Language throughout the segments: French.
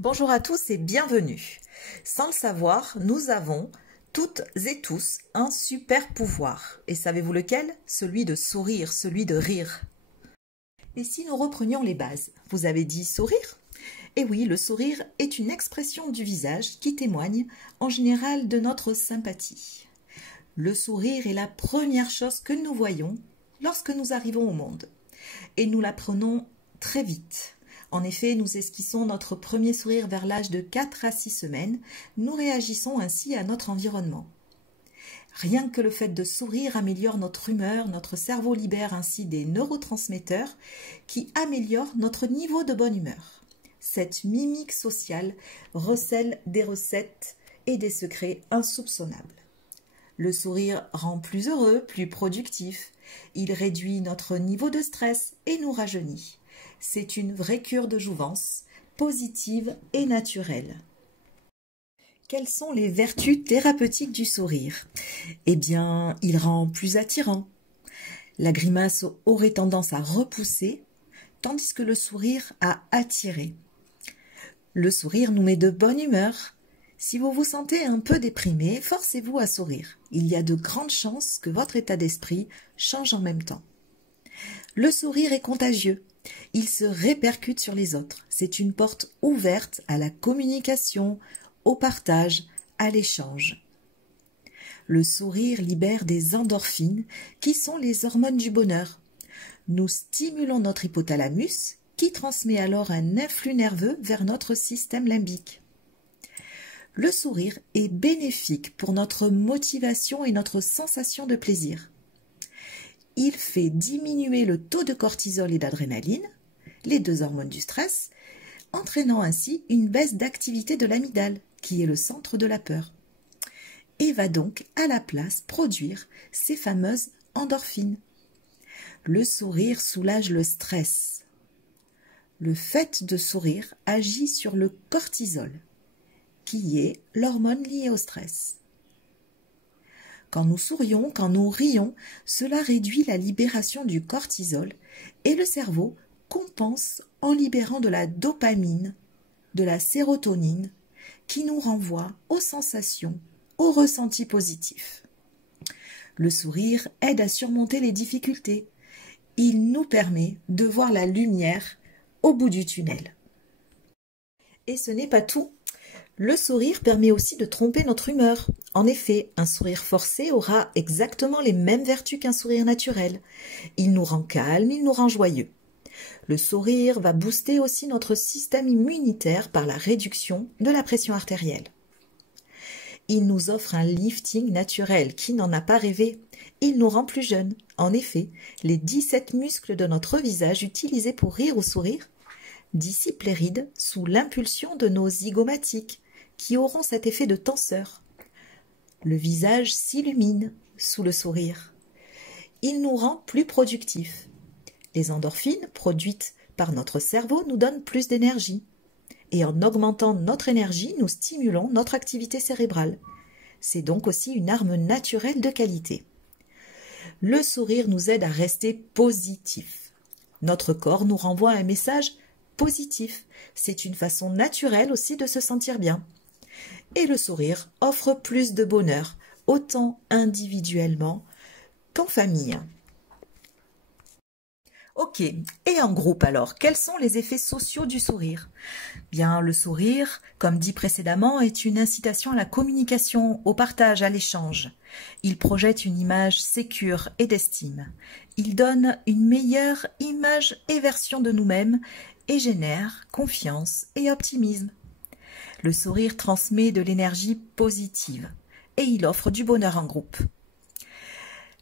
Bonjour à tous et bienvenue. Sans le savoir, nous avons toutes et tous un super pouvoir. Et savez-vous lequel? Celui de sourire, celui de rire. Et si nous reprenions les bases? Vous avez dit sourire? Eh oui, le sourire est une expression du visage qui témoigne en général de notre sympathie. Le sourire est la première chose que nous voyons lorsque nous arrivons au monde. Et nous l'apprenons très vite. En effet, nous esquissons notre premier sourire vers l'âge de 4 à 6 semaines. Nous réagissons ainsi à notre environnement. Rien que le fait de sourire améliore notre humeur, notre cerveau libère ainsi des neurotransmetteurs qui améliorent notre niveau de bonne humeur. Cette mimique sociale recèle des recettes et des secrets insoupçonnables. Le sourire rend plus heureux, plus productif. Il réduit notre niveau de stress et nous rajeunit. C'est une vraie cure de jouvence, positive et naturelle. Quelles sont les vertus thérapeutiques du sourire? Eh bien, il rend plus attirant. La grimace aurait tendance à repousser, tandis que le sourire a attiré. Le sourire nous met de bonne humeur. Si vous vous sentez un peu déprimé, forcez-vous à sourire. Il y a de grandes chances que votre état d'esprit change en même temps. Le sourire est contagieux. Il se répercute sur les autres. C'est une porte ouverte à la communication, au partage, à l'échange. Le sourire libère des endorphines qui sont les hormones du bonheur. Nous stimulons notre hypothalamus qui transmet alors un influx nerveux vers notre système limbique. Le sourire est bénéfique pour notre motivation et notre sensation de plaisir. Il fait diminuer le taux de cortisol et d'adrénaline, les deux hormones du stress, entraînant ainsi une baisse d'activité de l'amygdale, qui est le centre de la peur, et va donc à la place produire ces fameuses endorphines. Le sourire soulage le stress. Le fait de sourire agit sur le cortisol, qui est l'hormone liée au stress. Quand nous sourions, quand nous rions, cela réduit la libération du cortisol et le cerveau compense en libérant de la dopamine, de la sérotonine, qui nous renvoie aux sensations, aux ressentis positifs. Le sourire aide à surmonter les difficultés. Il nous permet de voir la lumière au bout du tunnel. Et ce n'est pas tout. Le sourire permet aussi de tromper notre humeur. En effet, un sourire forcé aura exactement les mêmes vertus qu'un sourire naturel. Il nous rend calme, il nous rend joyeux. Le sourire va booster aussi notre système immunitaire par la réduction de la pression artérielle. Il nous offre un lifting naturel. Qui n'en a pas rêvé? Il nous rend plus jeunes. En effet, les 17 muscles de notre visage utilisés pour rire ou sourire dissipent les rides sous l'impulsion de nos zygomatiques, qui auront cet effet de tenseur. Le visage s'illumine sous le sourire. Il nous rend plus productifs. Les endorphines produites par notre cerveau nous donnent plus d'énergie. Et en augmentant notre énergie, nous stimulons notre activité cérébrale. C'est donc aussi une arme naturelle de qualité. Le sourire nous aide à rester positifs. Notre corps nous renvoie un message positif. C'est une façon naturelle aussi de se sentir bien. Et le sourire offre plus de bonheur, autant individuellement qu'en famille. Ok, et en groupe alors, quels sont les effets sociaux du sourire? Bien, le sourire, comme dit précédemment, est une incitation à la communication, au partage, à l'échange. Il projette une image sécure et d'estime. Il donne une meilleure image et version de nous-mêmes et génère confiance et optimisme. Le sourire transmet de l'énergie positive et il offre du bonheur en groupe.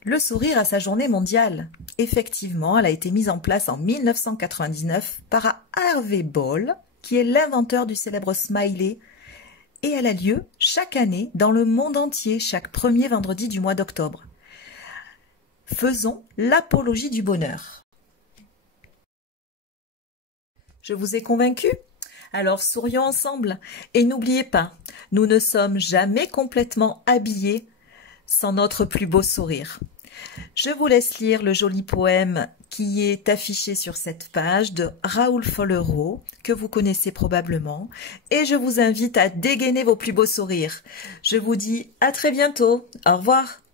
Le sourire a sa journée mondiale. Effectivement, elle a été mise en place en 1999 par Harvey Ball, qui est l'inventeur du célèbre smiley, et elle a lieu chaque année dans le monde entier, chaque premier vendredi du mois d'octobre. Faisons l'apologie du bonheur. Je vous ai convaincu? Alors sourions ensemble et n'oubliez pas, nous ne sommes jamais complètement habillés sans notre plus beau sourire. Je vous laisse lire le joli poème qui est affiché sur cette page de Raoul Follereau, que vous connaissez probablement, et je vous invite à dégainer vos plus beaux sourires. Je vous dis à très bientôt. Au revoir.